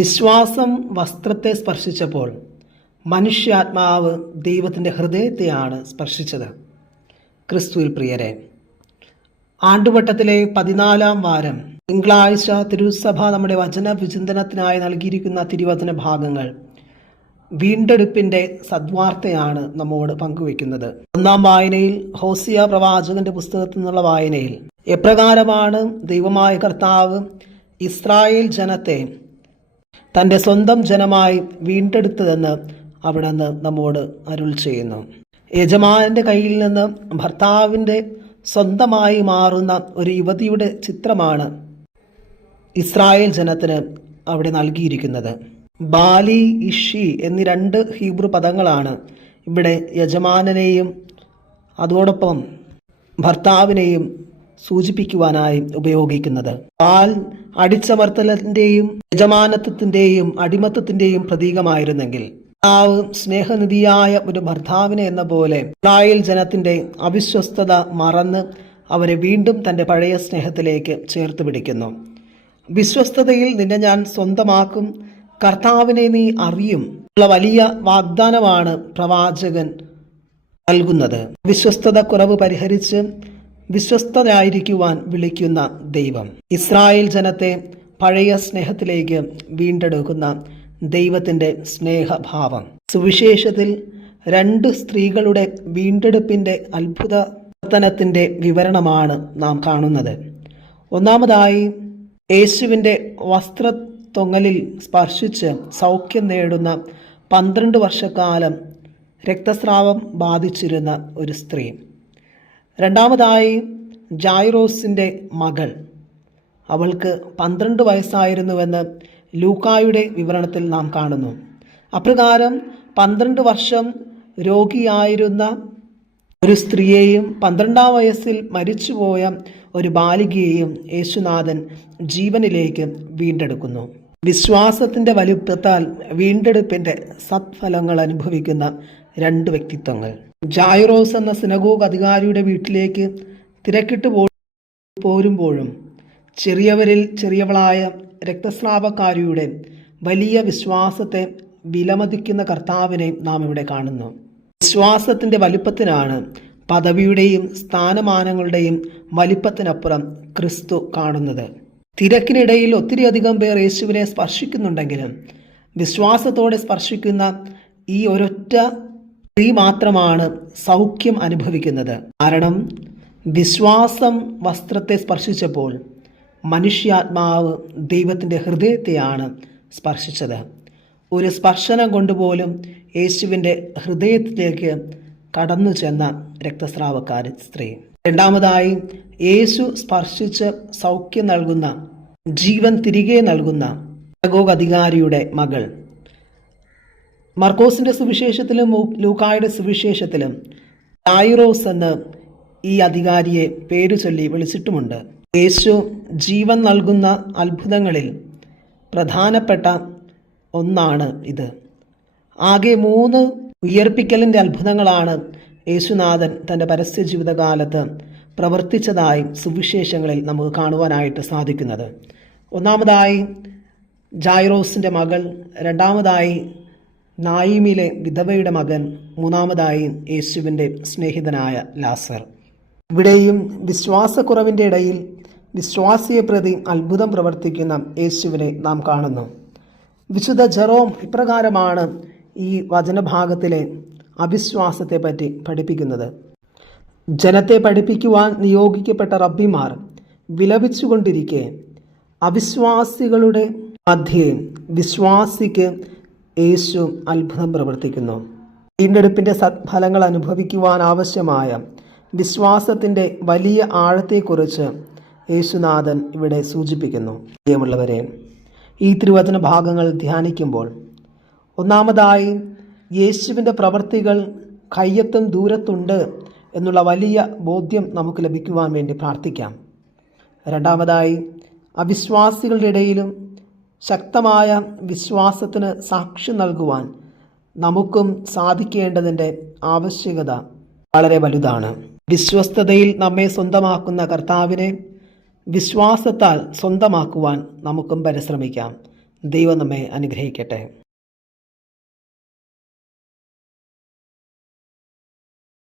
വിശ്വാസം വസ്ത്രത്തെ സ്പർശിച്ചപ്പോൾ മനുഷ്യാത്മാവ് ദൈവത്തിന്റെ ഹൃദയത്തെയാണ് സ്പർശിച്ചത്. ക്രിസ്തുവിൽ പ്രിയരെ ആണ്ടുവട്ടത്തിലെ പതിനാലാം വാരം തിങ്കളാഴ്ച തിരുസഭ നമ്മുടെ വചന വിചിന്തനത്തിനായി നൽകിയിരിക്കുന്ന തിരുവചന ഭാഗങ്ങൾ വീണ്ടെടുപ്പിന്റെ സദ്വാർത്തയാണ് നമ്മോട് പങ്കുവെക്കുന്നത് ഒന്നാം വായനയിൽ ഹോസിയ പ്രവാചകന്റെ പുസ്തകത്തിൽ നിന്നുള്ള വായനയിൽ എപ്രകാരമാണ് ദൈവമായ കർത്താവ് ഇസ്രായേൽ ജനത്തെ തന്റെ സ്വന്തം ജനമായി വീണ്ടെടുത്തതെന്ന് അവിടുന്ന് നമ്മോട് അരുൾ ചെയ്യുന്നു. യജമാനന്റെ കയ്യിൽ നിന്ന് ഭർത്താവിന്റെ സ്വന്തമായി മാറുന്ന ഒരു യുവതിയുടെ ചിത്രമാണ് ഇസ്രായേൽ ജനത്തിന് അവിടെ നൽകിയിരിക്കുന്നത്. ബാലി ഇഷി എന്നീ രണ്ട് ഹീബ്രു പദങ്ങളാണ് ഇവിടെ യജമാനനെയും അതോടൊപ്പം ഭർത്താവിനെയും സൂചിപ്പിക്കുവാനായി ഉപയോഗിക്കുന്നത്. ആൽ അടിച്ചമർത്തലത്തിന്റെയും യജമാനത്വത്തിന്റെയും അടിമത്തത്തിന്റെയും പ്രതീകമായിരുന്നെങ്കിൽ ആവ് സ്നേഹനിധിയായ ഒരു ഭർത്താവിനെ എന്ന പോലെ ഇസ്രായേൽ ജനത്തിന്റെ അവിശ്വസ്തത മറന്ന് അവരെ വീണ്ടും തന്റെ പഴയ സ്നേഹത്തിലേക്ക് ചേർത്ത് പിടിക്കുന്നു. വിശ്വസ്തതയിൽ നിന്നെ ഞാൻ സ്വന്തമാക്കും. കർത്താവിനെ നീ അറിയും. ഉള്ള വലിയ വാഗ്ദാനമാണ് പ്രവാചകൻ നൽകുന്നത്. വിശ്വസ്തത കുറവ് പരിഹരിച്ച് വിശ്വസ്തരായിരിക്കുവാൻ വിളിക്കുന്ന ദൈവം. ഇസ്രായേൽ ജനത്തെ പഴയ സ്നേഹത്തിലേക്ക് വീണ്ടെടുക്കുന്ന ദൈവത്തിന്റെ സ്നേഹഭാവം. സുവിശേഷത്തിൽ രണ്ട് സ്ത്രീകളുടെ വീണ്ടെടുപ്പിന്റെ അത്ഭുത പ്രവർത്തനത്തിന്റെ വിവരണമാണ് നാം കാണുന്നത്. ഒന്നാമതായി യേശുവിന്റെ വസ്ത്രത്തൊങ്ങലിൽ സ്പർശിച്ച് സൗഖ്യം നേടുന്ന പന്ത്രണ്ട് വർഷക്കാലം രക്തസ്രാവം ബാധിച്ചിരുന്ന ഒരു സ്ത്രീ. രണ്ടാമതായി ജായ്റോസിന്റെ മകൾ. അവൾക്ക് പന്ത്രണ്ട് വയസ്സായിരുന്നുവെന്ന് ലൂക്കായുടെ വിവരണത്തിൽ നാം കാണുന്നു. അപ്രകാരം പന്ത്രണ്ട് വർഷം രോഗിയായിരുന്ന ഒരു സ്ത്രീയെയും പന്ത്രണ്ടാം വയസ്സിൽ മരിച്ചുപോയ ഒരു ബാലികയെയും യേശുനാഥൻ ജീവനിലേക്ക് വീണ്ടെടുക്കുന്നു. വിശ്വാസത്തിന്റെ വലുപ്പത്താൽ വീണ്ടെടുപ്പിന്റെ സത്ഫലങ്ങൾ അനുഭവിക്കുന്ന രണ്ട് വ്യക്തിത്വങ്ങൾ. ജായറോസ് എന്ന സിനഗോഗ് അധികാരിയുടെ വീട്ടിലേക്ക് തിരക്കിട്ട് പോരുമ്പോഴും ചെറിയവരിൽ ചെറിയവളായ രക്തസ്രാവക്കാരിയുടെ വലിയ വിശ്വാസത്തെ വിലമതിക്കുന്ന കർത്താവിനെ നാം ഇവിടെ കാണുന്നു. വിശ്വാസത്തിന്റെ വലിപ്പത്തിനാണ് പദവിയുടെയും സ്ഥാനമാനങ്ങളുടെയും വലിപ്പത്തിനപ്പുറം ക്രിസ്തു കാണുന്നത്. തിരക്കിനിടയിൽ ഒത്തിരി അധികം പേർ യേശുവിനെ സ്പർശിക്കുന്നുണ്ടെങ്കിലും വിശ്വാസത്തോടെ സ്പർശിക്കുന്ന ഈ ഒരൊറ്റ സ്ത്രീ മാത്രമാണ് സൗഖ്യം അനുഭവിക്കുന്നത്. കാരണം വിശ്വാസം വസ്ത്രത്തെ സ്പർശിച്ചപ്പോൾ മനുഷ്യാത്മാവ് ദൈവത്തിന്റെ ഹൃദയത്തെയാണ് സ്പർശിച്ചത്. ഒരു സ്പർശനം കൊണ്ടുപോലും യേശുവിന്റെ ഹൃദയത്തിലേക്ക് കടന്നു ചെന്ന രക്തസ്രാവക്കാരി സ്ത്രീ. രണ്ടാമതായി യേശു സ്പർശിച്ച് സൗഖ്യം നൽകുന്ന ജീവൻ തിരികെ നൽകുന്ന അധികാരിയുടെ മകൾ. മർക്കോസിന്റെ സുവിശേഷത്തിലും ലൂക്കായുടെ സുവിശേഷത്തിലും ടൈറോസ് എന്ന് ഈ അധികാരിയെ പേരു ചൊല്ലി വിളിച്ചിട്ടുമുണ്ട്. യേശു ജീവൻ നൽകുന്ന അത്ഭുതങ്ങളിൽ പ്രധാനപ്പെട്ട ഒന്നാണ് ഇത്. ആകെ മൂന്ന് ഉയർപ്പിക്കലിന്റെ അത്ഭുതങ്ങളാണ് യേശുനാഥൻ തന്റെ പരസ്യ ജീവിതകാലത്ത് പ്രവർത്തിച്ചതായി സുവിശേഷങ്ങളിൽ നമുക്ക് കാണുവാനായിട്ട് സാധിക്കുന്നത്. ഒന്നാമതായി ജായ്റോസിന്റെ മകൾ രണ്ടാമതായി നായിമിലെ വിധവയുടെ മകൻ മൂന്നാമതായി യേശുവിന്റെ സ്നേഹിതനായ ലാസർ. ഇവിടെയും വിശ്വാസക്കുറവിന്റെ ഇടയിൽ വിശ്വാസിയെ പ്രതി അത്ഭുതം പ്രവർത്തിക്കുന്ന യേശുവിനെ നാം കാണുന്നു. വിശുദ്ധ ജെറോം ഇപ്രകാരമാണ് ഈ വചനഭാഗത്തിലെ അവിശ്വാസത്തെ പറ്റി പഠിപ്പിക്കുന്നത്. ജനത്തെ പഠിപ്പിക്കുവാൻ നിയോഗിക്കപ്പെട്ട റബ്ബിമാർ വിലപിച്ചുകൊണ്ടിരിക്കെ അവിശ്വാസികളുടെ മധ്യേ വിശ്വാസിക്ക് യേശു അത്ഭുതം പ്രവർത്തിക്കുന്നു. വീണ്ടെടുപ്പിന്റെ സത്ഫലങ്ങൾ അനുഭവിക്കുവാൻ ആവശ്യമായ വിശ്വാസത്തിന്റെ വലിയ ആഴത്തെക്കുറിച്ച് യേശുനാഥൻ ഇവിടെ സൂചിപ്പിക്കുന്നു. പ്രിയമുള്ളവരെ ഈ തിരുവചന ഭാഗങ്ങൾ ധ്യാനിക്കുമ്പോൾ ഒന്നാമതായി യേശുവിന്റെ പ്രവർത്തികൾ കയ്യത്തും ദൂരത്തുണ്ട് എന്നുള്ള വലിയ ബോധ്യം നമുക്ക് ലഭിക്കുവാൻ വേണ്ടി പ്രാർത്ഥിക്കാം. രണ്ടാമതായി അവിശ്വാസികളുടെ ഇടയിലും ശക്തമായ വിശ്വാസത്തിന് സാക്ഷി നൽകുവാൻ നമുക്കും സാധിക്കേണ്ടതിന്റെ ആവശ്യകത വളരെ വലുതാണ്. വിശ്വസ്തതയിൽ നമ്മെ സ്വന്തമാക്കുന്ന കർത്താവിനെ വിശ്വാസത്താൽ സ്വന്തമാക്കുവാൻ നമുക്കും പരിശ്രമിക്കാം. ദൈവം നമ്മെ അനുഗ്രഹിക്കട്ടെ.